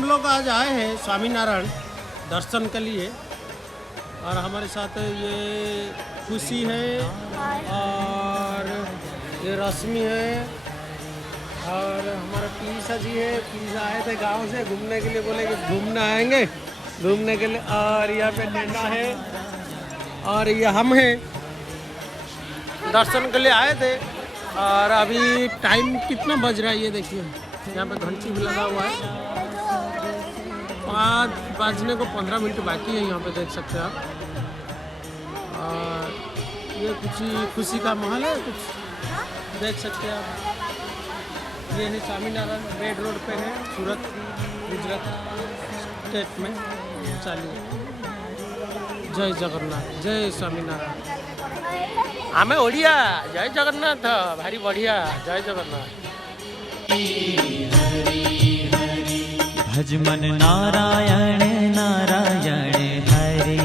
हम लोग आज आए हैं स्वामीनारायण दर्शन के लिए और हमारे साथ ये खुशी है और ये रश्मि है और हमारा पीसा जी है। पीसा आए थे गांव से घूमने के लिए, बोले कि घूमने आएंगे घूमने के लिए। और यहाँ पे नेना है और ये हम हैं, दर्शन के लिए आए थे। और अभी टाइम कितना बज रहा है ये देखिए, यहाँ पे घंटी भी लगा हुआ है। 5 बजने को 15 मिनट बाकी है, यहाँ पे देख सकते हैं आप। और ये कुछ खुशी का माहौल है, कुछ देख सकते हैं आप। ये है स्वामीनारायण, रेड रोड पे है, सूरत गुजरात स्टेट में। चलिए, जय जगन्नाथ, जय स्वामीनारायण। आमे ओडिया, जय जगन्नाथ, भारी बढ़िया, जय जगन्नाथ। भज मन नारायण नारायण हरे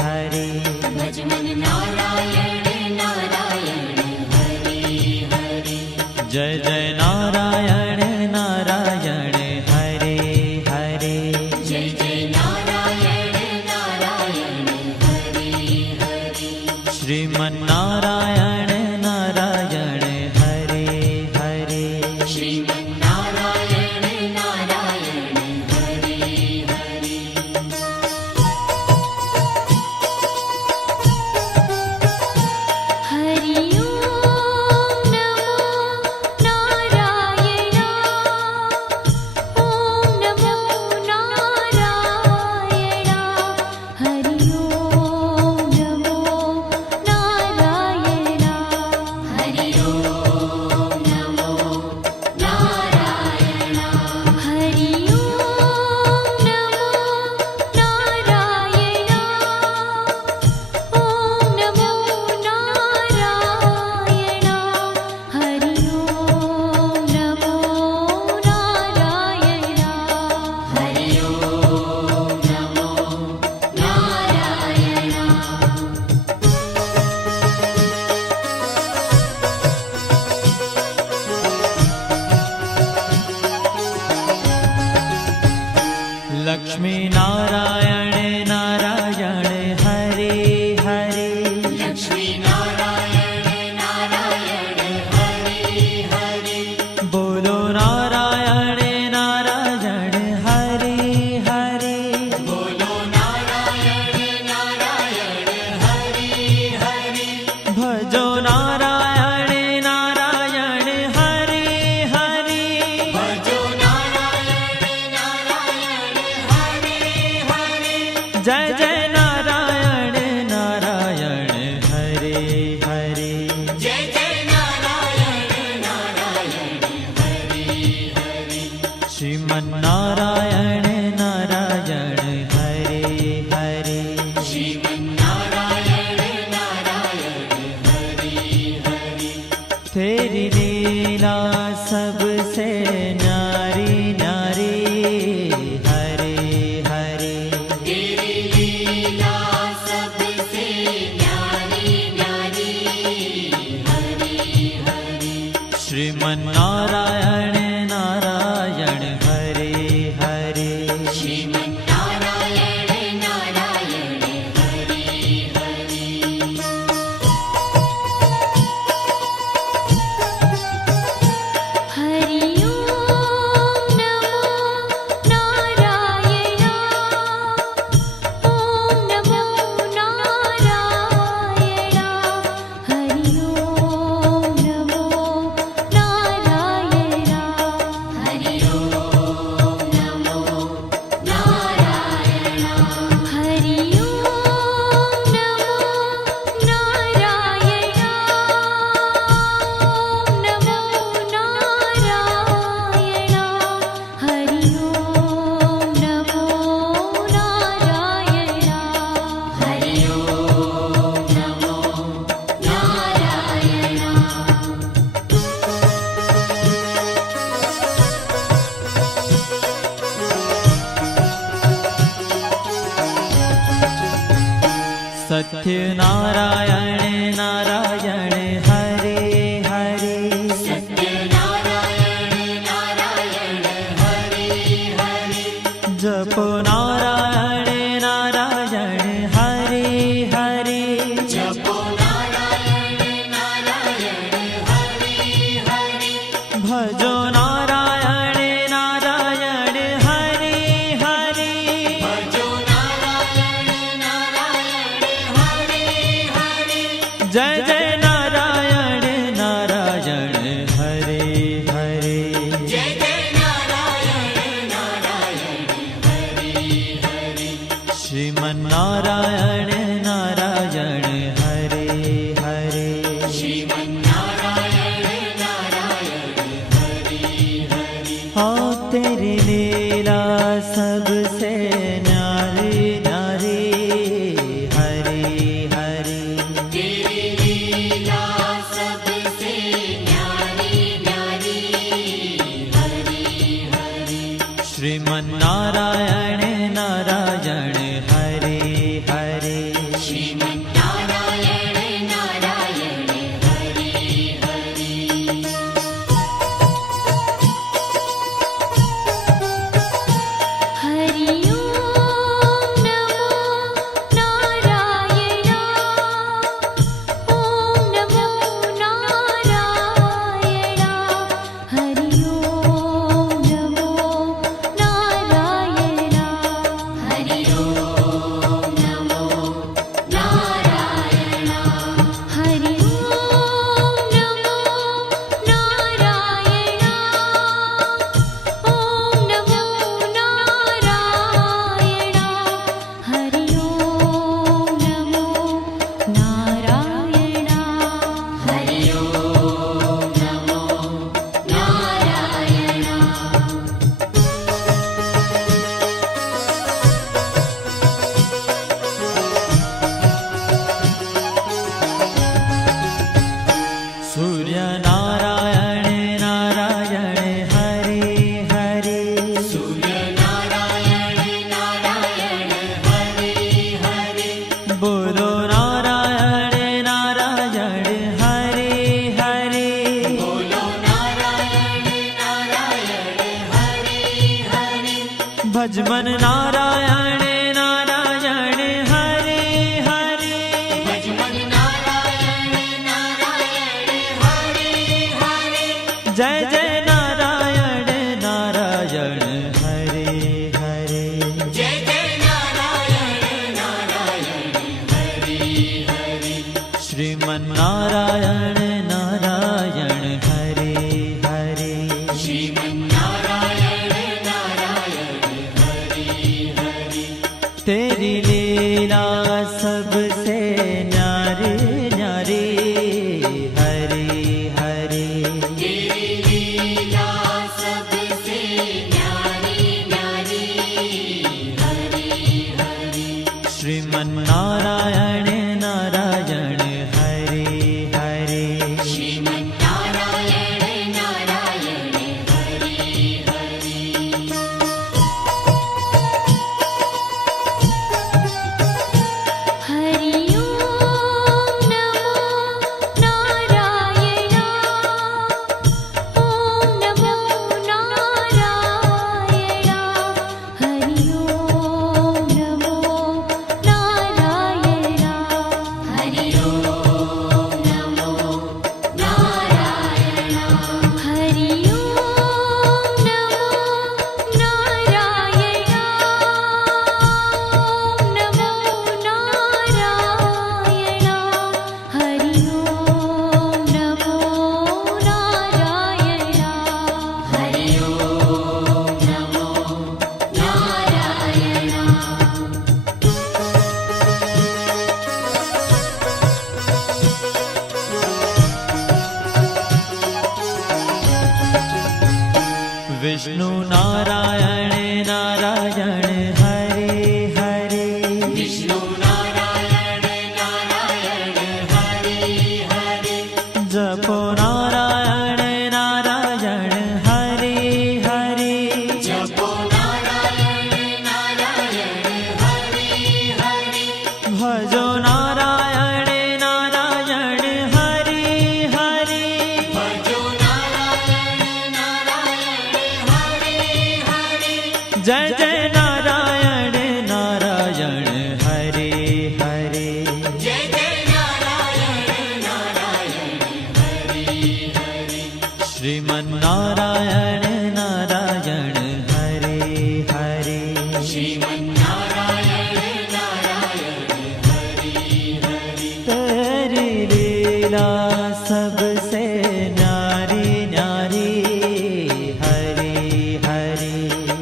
हरे, भज मन नारायण नारायण हरे हरे, जय जय नारायण नारायण हरे हरे, जय जय नारायण नारायण हरे हरे, श्रीमन नारायण नारायण हरे हरे, श्रीमन नारायण नारायण हरे हरे। हरि ओम नमो नारायण, ओम नमो नारायण, हरि ओम नमो नारायण, हरि ओम नमो नारायण, हरि ओम नमो नारायण, ओम नमो नारायण, हरि ओम नमो नारायण, हरि ओम नमो नारायण। लक्ष्मी नारायण नारायण हरे हरे, लक्ष्मी नारायण नारायण हरे हरे, बोलो नारायण नारायण हरे हरे, बोलो नारायण नारायण हरे हरे, भजो नारायण नारायण हरे हरे, भजो नारायण नारायण हरे हरे, जय जय नारायण नारायण हरे हरे, जय जय नारायण नारायण हरे हरे, श्रीमन नारायण नारायण हरे हरे, श्रीमन नारायण नारायण हरे हरे, तेरी लीला सबसे न्यारी न्यारी हरे हरे, तेरी लीला सबसे न्यारी न्यारी हरे हरे, श्रीमन नारायण नारायण हरे हरे, श्रीमन नारायण नारायण हरे हरे। हरि ओम नमो नारायण, ओम नमो नारायण, हरि ओम नमो नारायण, हरि ओम नमो नारायण, हरि ओम नमो नारायण, ओम नमो नारायण, हरि ओम नमो नारायण, हरि ओम नमो नारायण। सत्य नारायण नारायण हरे हरे, सत्य नारायण नारायण हरे हरे, भजो नारायण नारायण हरि हरि भजो नारायण नारायण हरि हरि जय जय नारायण नारायण हरे हरे जय जय नारायण नारायण हरि हरि श्रीमन्नारायण नारायण हरे हरे श्रीमन्नारायण नारायण हरि हरि हाँ तेरी लीला सबसे न्यारी न्यारी हरे हरे तेरी लीला सबसे न्यारी न्यारी हरि हरि श्रीमन्नारायण नारायण हरे हरे श्रीमन्नारायण नारायण हरि हरि हरि ओम नमो नारायण ओम नमो नारायण हरि ओम नमो नारायण हरि ओम नमो नारायण हरि ओम नमो नारायण ओम नमो नारायण हरि ओम नमो नारायण हरि ओम नमो नारायण सूर्य नारायण नारायण हरे हरे सूर्य नारायण नारायण हरि हरि बोलो नारायण नारायण हरे हरे बोलो नारायण नारायण हरि हरि भजमन नारायण नारायण हरे हरे भजमन नारायण नारायण हरि हरि जय जय नारायण नारायण हरे हरे जय जय नारायण नारायण हरि हरि श्रीमन्नारायण नारायण हरे हरे श्रीमन्नारायण नारायण हरि हरि तेरी लीला सबसे न्यारी न्यारी हरे हरे तेरी लीला सबसे न्यारी न्यारी हरि हरि श्रीमन्नारायण नारायण हरे हरे श्रीमन्नारायण नारायण हरि हरि हरि ओम नमो नारायण ओम नमो नारायण हरि ओम नमो नारायण हरि ओम नमो नारायण हरि ओम नमो नारायण ओम नमो नारायण हरि ओम नमो नारायण हरि ओम नमो नारायण विष्णु नारायण नारायण हरे हरे विष्णु नारायण नारायण हरि हरि जपो नारायण नारायण हरे हरे जपो नारायण नारायण हरि हरि भजो नारायण नारायण हरे हरे भजो नारायण नारायण हरि हरि जय जय नारायण नारायण हरे हरे जय जय नारायण नारायण हरि हरि श्रीमन्नारायण नारायण हरे हरे श्रीमन्नारायण नारायण हरि हरि तेरी लीला सबसे न्यारी न्यारी हरे हरे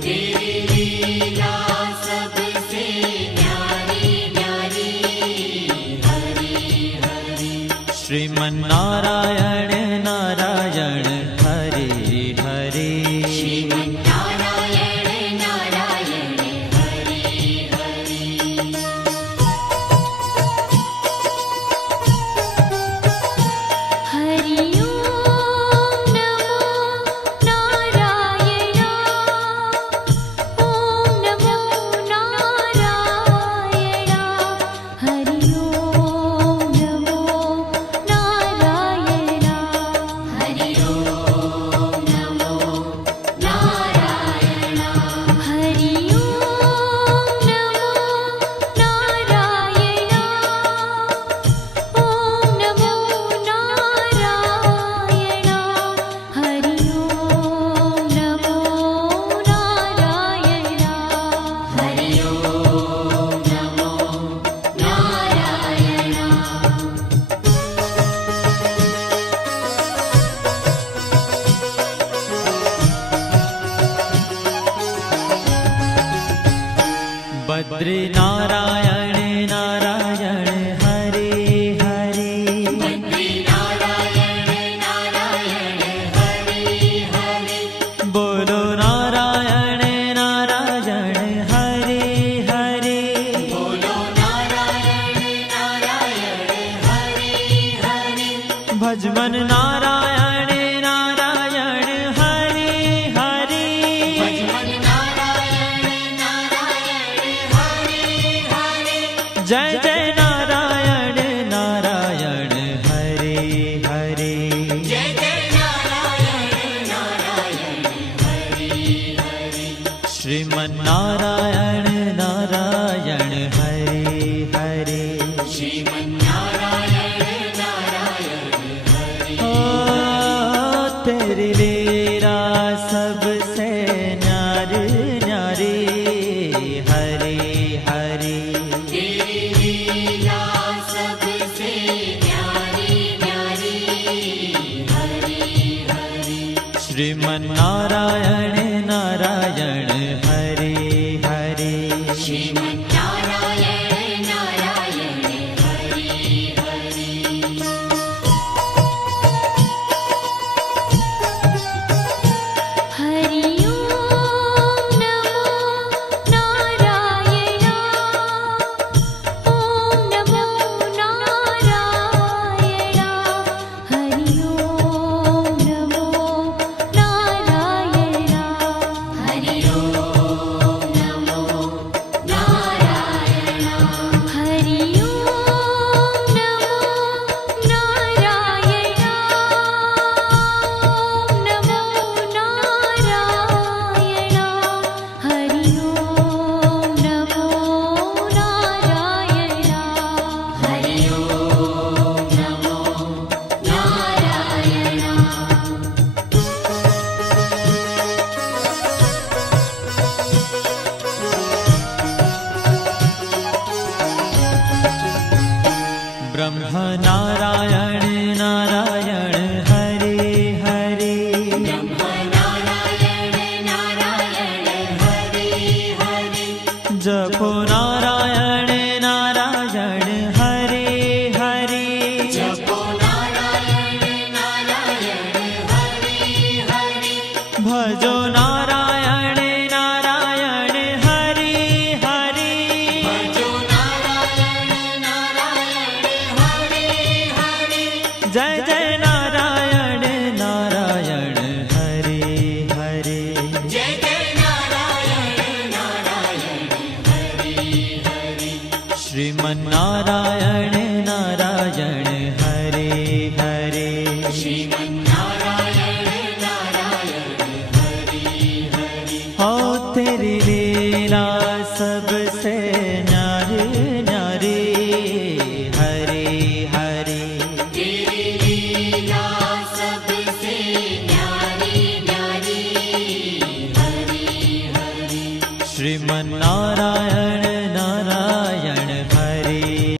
तेरी लीला सबसे न्यारी न्यारी हरि हरि श्रीमन्नारायण नारायण हरे हरे श्रीमन्नारायण नारायण हरि हरि हरि ओम नमो नारायण ओम नमो नारायण हरि ओम नमो नारायण हरि ओम नमो नारायण हरि ओम नमो नारायण ओम नमो नारायण हरि ओम नमो नारायण हरि ओम नमो नारायण बद्री नारायण नारायण हरे हरे बद्री नारायण नारायण हरि हरि बोलो नारायण नारायण हरे हरे बोलो नारायण नारायण हरि हरि भजमन नारायण नारायण हरे हरे भजमन नारायण नारायण हरि हरि जय जय नारायण नारायण हरे हरे जय जय नारायण नारायण हरि हरि श्रीमन्नारायण नारायण हरे हरे श्रीमन्नारायण नारायण हरि ओ तेरी लीला सबसे न्यारी न्यारी हरे हरे तेरी लीला सबसे न्यारी न्यारी हरि हरि श्रीमन्नारायण नारायण हरे हरे श्रीमन्नारायण नारायण हरि हरि हरि ओम नमो नारायण ओम नमो नारायण हरि ओम नमो नारायण हरि ओम नमो नारायण हरि ओम नमो नारायण ओम नमो नारायण हरि ओम नमो नारायण हरि ओम नमो नारायण ब्रह्म नारायण नारायण हरे हरे ब्रह्म नारायण नारायण हरि हरि जपो नारायण नारायण हरे हरे जपो नारायण नारायण हरि हरि भजो नारायण नारायण हरे हरे भजो नारायण नारायण हरि हरि जय जय नारायण नारायण हरे हरे जय जय नारायण नारायण हरि हरि श्रीमन्नारायण नारायण हरे हरे श्रीमन्नारायण नारायण हरि हरि हो तेरी लीला सबसे न्यारी न्यारी हरे हरे तेरी लीला सबसे न्यारी श्रीमन्नारायण